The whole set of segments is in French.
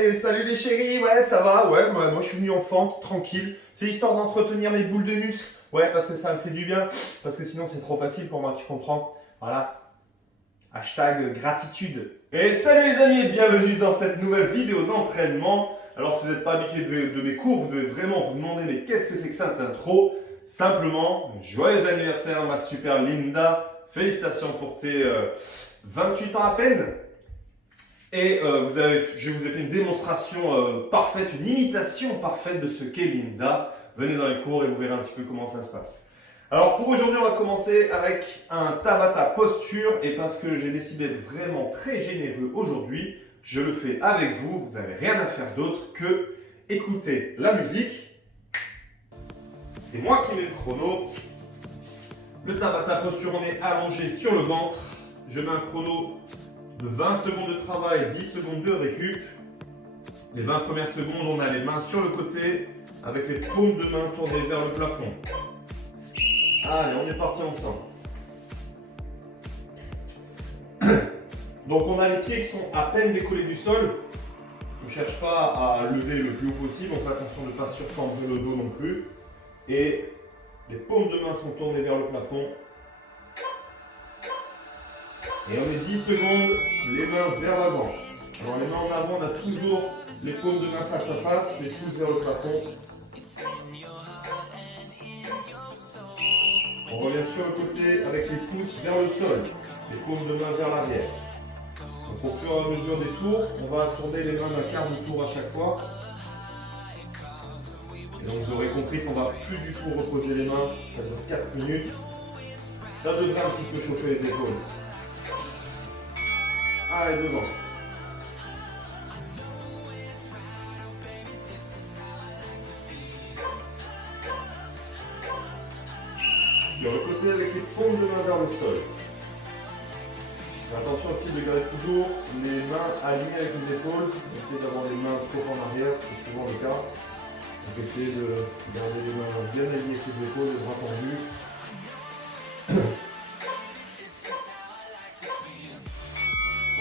Ouais, salut les chéris, ouais, ça va, ouais, moi je suis venu en fente, tranquille. C'est histoire d'entretenir mes boules de muscles. Ouais, parce que ça me fait du bien, parce que sinon c'est trop facile pour moi, tu comprends? Voilà. Hashtag gratitude. Et salut les amis et bienvenue dans cette nouvelle vidéo d'entraînement. Alors si vous n'êtes pas habitué de mes cours, vous devez vraiment vous demander mais qu'est-ce que c'est que cette intro? Simplement, joyeux anniversaire ma super Linda. Félicitations pour tes 28 ans à peine. Et je vous ai fait une démonstration parfaite, une imitation parfaite de ce qu'est Linda. Venez dans les cours et vous verrez un petit peu comment ça se passe. Alors pour aujourd'hui, on va commencer avec un Tabata posture. Et parce que j'ai décidé d'être vraiment très généreux aujourd'hui, je le fais avec vous. Vous n'avez rien à faire d'autre que écouter la musique. C'est moi qui mets le chrono. Le Tabata posture, on est allongé sur le ventre. Je mets un chrono de 20 secondes de travail, 10 secondes de récup. Les 20 premières secondes, on a les mains sur le côté avec les paumes de main tournées vers le plafond. Allez, on est parti ensemble. Donc on a les pieds qui sont à peine décollés du sol. On ne cherche pas à lever le plus haut possible. On fait attention de ne pas surtendre le dos non plus. Et les paumes de main sont tournées vers le plafond. Et on est 10 secondes, les mains vers l'avant. Alors les mains en avant, on a toujours les paumes de main face à face, les pouces vers le plafond. On revient sur le côté avec les pouces vers le sol, les paumes de main vers l'arrière. Donc au fur et à mesure des tours, on va tourner les mains d'un quart de tour à chaque fois. Et donc vous aurez compris qu'on ne va plus du tout reposer les mains, ça dure 4 minutes. Ça devrait un petit peu chauffer les épaules. Allez, devant. Sur le côté avec les paumes de main vers le sol. Attention aussi de garder toujours les mains alignées avec les épaules. Évitez d'avoir les mains trop en arrière, c'est souvent le cas. Donc essayez de garder les mains bien alignées avec les épaules, les bras tendus.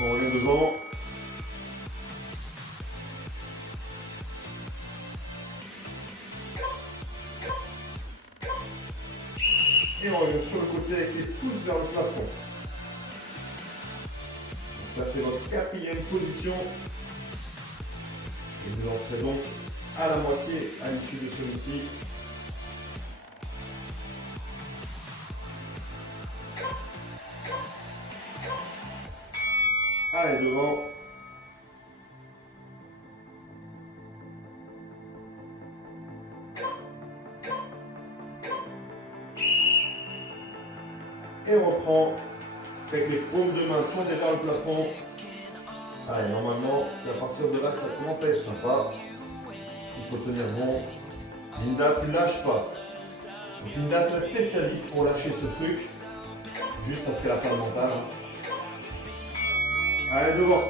On revient devant. Et on revient sur le côté avec les pouces vers le plafond. Ça c'est votre quatrième position. Et vous en serez donc à la moitié à l'issue de celui-ci. Allez, devant. Et on reprend avec les paumes de main tournées vers le plafond. Allez, normalement, c'est à partir de là que ça commence à être sympa. Il faut tenir bon. Linda, tu ne lâches pas. Donc Linda, c'est la spécialiste pour lâcher ce truc. Juste parce qu'elle n'a pas le mental. Allez, devant.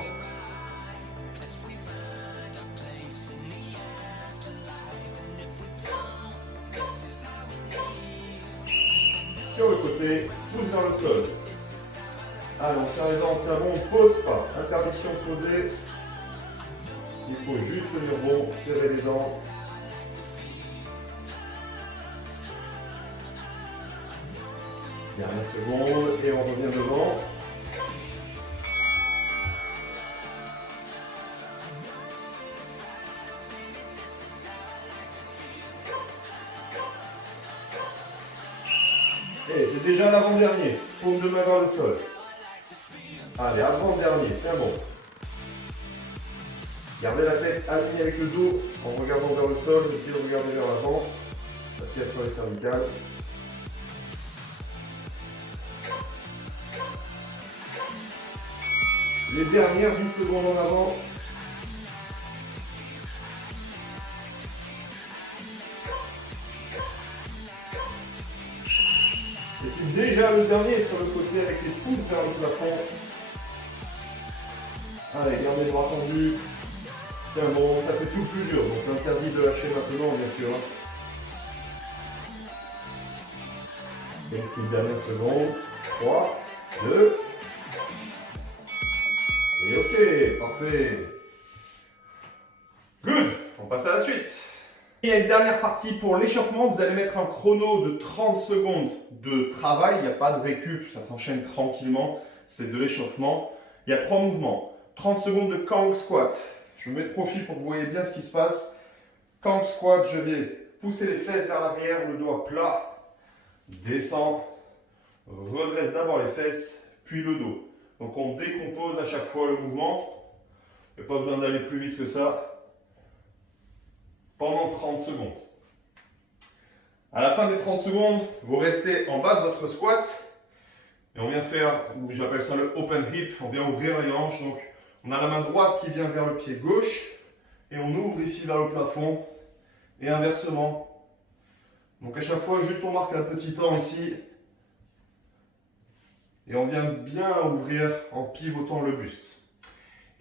Sur le côté, pouce vers le sol. Allez, on serre les dents, on tient bon, on ne pose pas. Interdiction de poser. Il faut juste tenir bon, serrer les dents. Dernière seconde et on revient devant. Et c'est déjà l'avant-dernier. Paume de main vers le sol. Allez, avant-dernier, tiens bon. Gardez la tête alignée avec le dos en regardant vers le sol, essayez de regarder vers l'avant. Appuyez sur les cervicales. Les dernières 10 secondes en avant. Et c'est déjà le dernier sur le côté avec les pouces vers le plafond. Allez, gardez les bras tendus. Tiens, bon, ça fait tout plus dur, donc interdit de lâcher maintenant, bien sûr. Et une dernière seconde. 3, 2. Et ok, parfait. Good, on passe à la suite. Il y a une dernière partie pour l'échauffement. Vous allez mettre un chrono de 30 secondes de travail. Il n'y a pas de récup, ça s'enchaîne tranquillement. C'est de l'échauffement. Il y a 3 mouvements. 30 secondes de Kang Squat. Je me mets de profil pour que vous voyez bien ce qui se passe. Kang Squat, je vais pousser les fesses vers l'arrière, le doigt plat, descend, redresse d'abord les fesses, puis le dos. Donc on décompose à chaque fois le mouvement. Il n'y a pas besoin d'aller plus vite que ça. Pendant 30 secondes. À la fin des 30 secondes, vous restez en bas de votre squat et on vient faire, j'appelle ça le open hip, on vient ouvrir les hanches. Donc on a la main droite qui vient vers le pied gauche et on ouvre ici vers le plafond et inversement. Donc à chaque fois, juste on marque un petit temps ici et on vient bien ouvrir en pivotant le buste.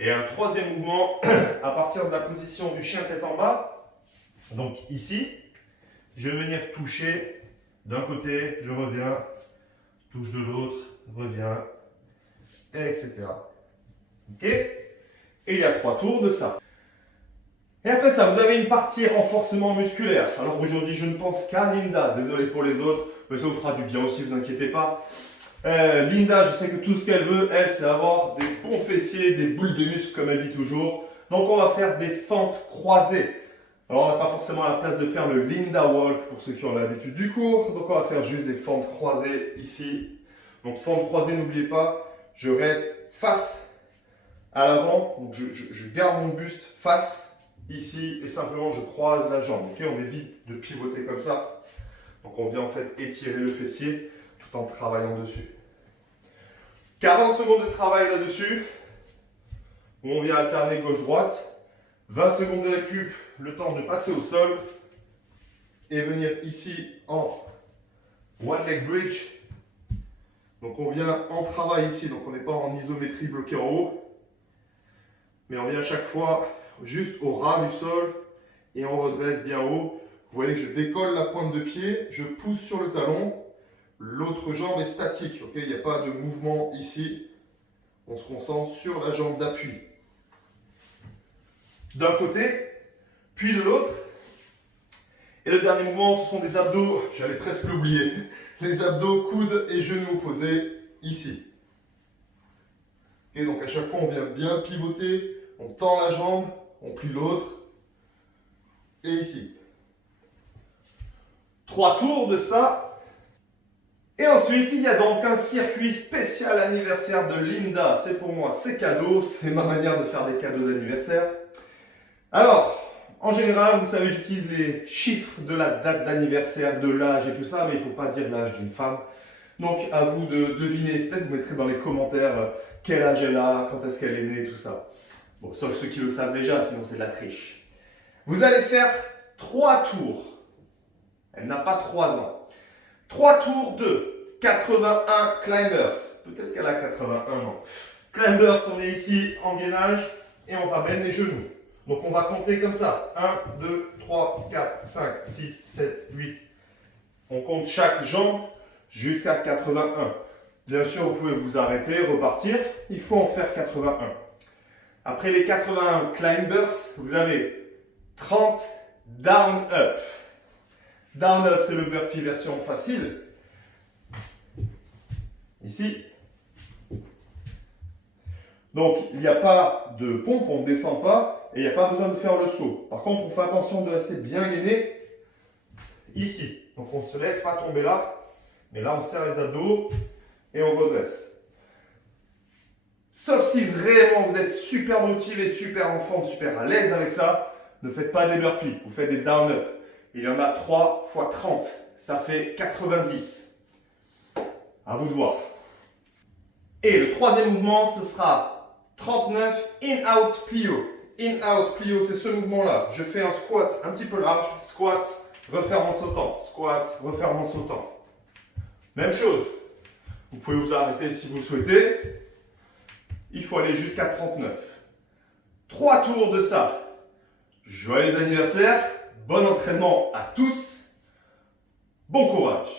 Et un troisième mouvement, à partir de la position du chien tête en bas. Donc ici, je vais venir toucher d'un côté, je reviens, touche de l'autre, reviens, etc. Ok? Et il y a 3 tours de ça. Et après ça, vous avez une partie renforcement musculaire. Alors aujourd'hui, je ne pense qu'à Linda. Désolé pour les autres, mais ça vous fera du bien aussi, vous inquiétez pas. Linda, je sais que tout ce qu'elle veut, elle, c'est avoir des bons fessiers, des boules de muscles, comme elle dit toujours. Donc on va faire des fentes croisées. Alors, on n'a pas forcément la place de faire le Linda Walk pour ceux qui ont l'habitude du cours. Donc, on va faire juste des fentes croisées ici. Donc, fentes croisées, n'oubliez pas, je reste face à l'avant. Donc, je garde mon buste face ici et simplement je croise la jambe. Ok, on évite de pivoter comme ça. Donc, on vient en fait étirer le fessier tout en travaillant dessus. 40 secondes de travail là-dessus. On vient alterner gauche-droite. 20 secondes de récup, le temps de passer au sol et venir ici en one leg bridge. Donc on vient en travail ici, donc on n'est pas en isométrie bloqué en haut, mais on vient à chaque fois juste au ras du sol et on redresse bien haut. Vous voyez que je décolle la pointe de pied, je pousse sur le talon, l'autre jambe est statique, ok, il n'y a pas de mouvement ici, on se concentre sur la jambe d'appui. D'un côté, puis de l'autre. Et le dernier mouvement, ce sont des abdos, j'allais presque l'oublier. Les abdos, coudes et genoux opposés, ici. Et donc à chaque fois, on vient bien pivoter, on tend la jambe, on plie l'autre, et ici. 3 tours de ça. Et ensuite, il y a donc un circuit spécial anniversaire de Linda. C'est pour moi, c'est cadeau, c'est ma manière de faire des cadeaux d'anniversaire. Alors, en général, vous savez, j'utilise les chiffres de la date d'anniversaire, de l'âge et tout ça, mais il ne faut pas dire l'âge d'une femme. Donc, à vous de deviner, peut-être vous mettrez dans les commentaires quel âge elle a, quand est-ce qu'elle est née, tout ça. Bon, sauf ceux qui le savent déjà, sinon c'est de la triche. Vous allez faire 3 tours. Elle n'a pas 3 ans. 3 tours de 81 climbers. Peut-être qu'elle a 81 ans. Climbers, on est ici en gainage et on ramène les genoux. Donc on va compter comme ça. 1, 2, 3, 4, 5, 6, 7, 8. On compte chaque jambe jusqu'à 81. Bien sûr, vous pouvez vous arrêter, repartir. Il faut en faire 81. Après les 81 climbers, vous avez 30 down up. Down up, c'est le burpee version facile. Ici. Donc, il n'y a pas de pompe, on ne descend pas. Et il n'y a pas besoin de faire le saut. Par contre, on fait attention de rester bien gainé ici. Donc on ne se laisse pas tomber là. Mais là, on serre les abdos et on redresse. Sauf si vraiment vous êtes super motivé, super en forme, super à l'aise avec ça, ne faites pas des burpees, vous faites des down-up. Il y en a 3 x 30. Ça fait 90. À vous de voir. Et le troisième mouvement, ce sera 39 in-out plio. In-out plio, c'est ce mouvement-là. Je fais un squat un petit peu large, squat, refaire en sautant, squat, refaire en sautant. Même chose. Vous pouvez vous arrêter si vous le souhaitez. Il faut aller jusqu'à 39. 3 tours de ça. Joyeux anniversaire, bon entraînement à tous, bon courage.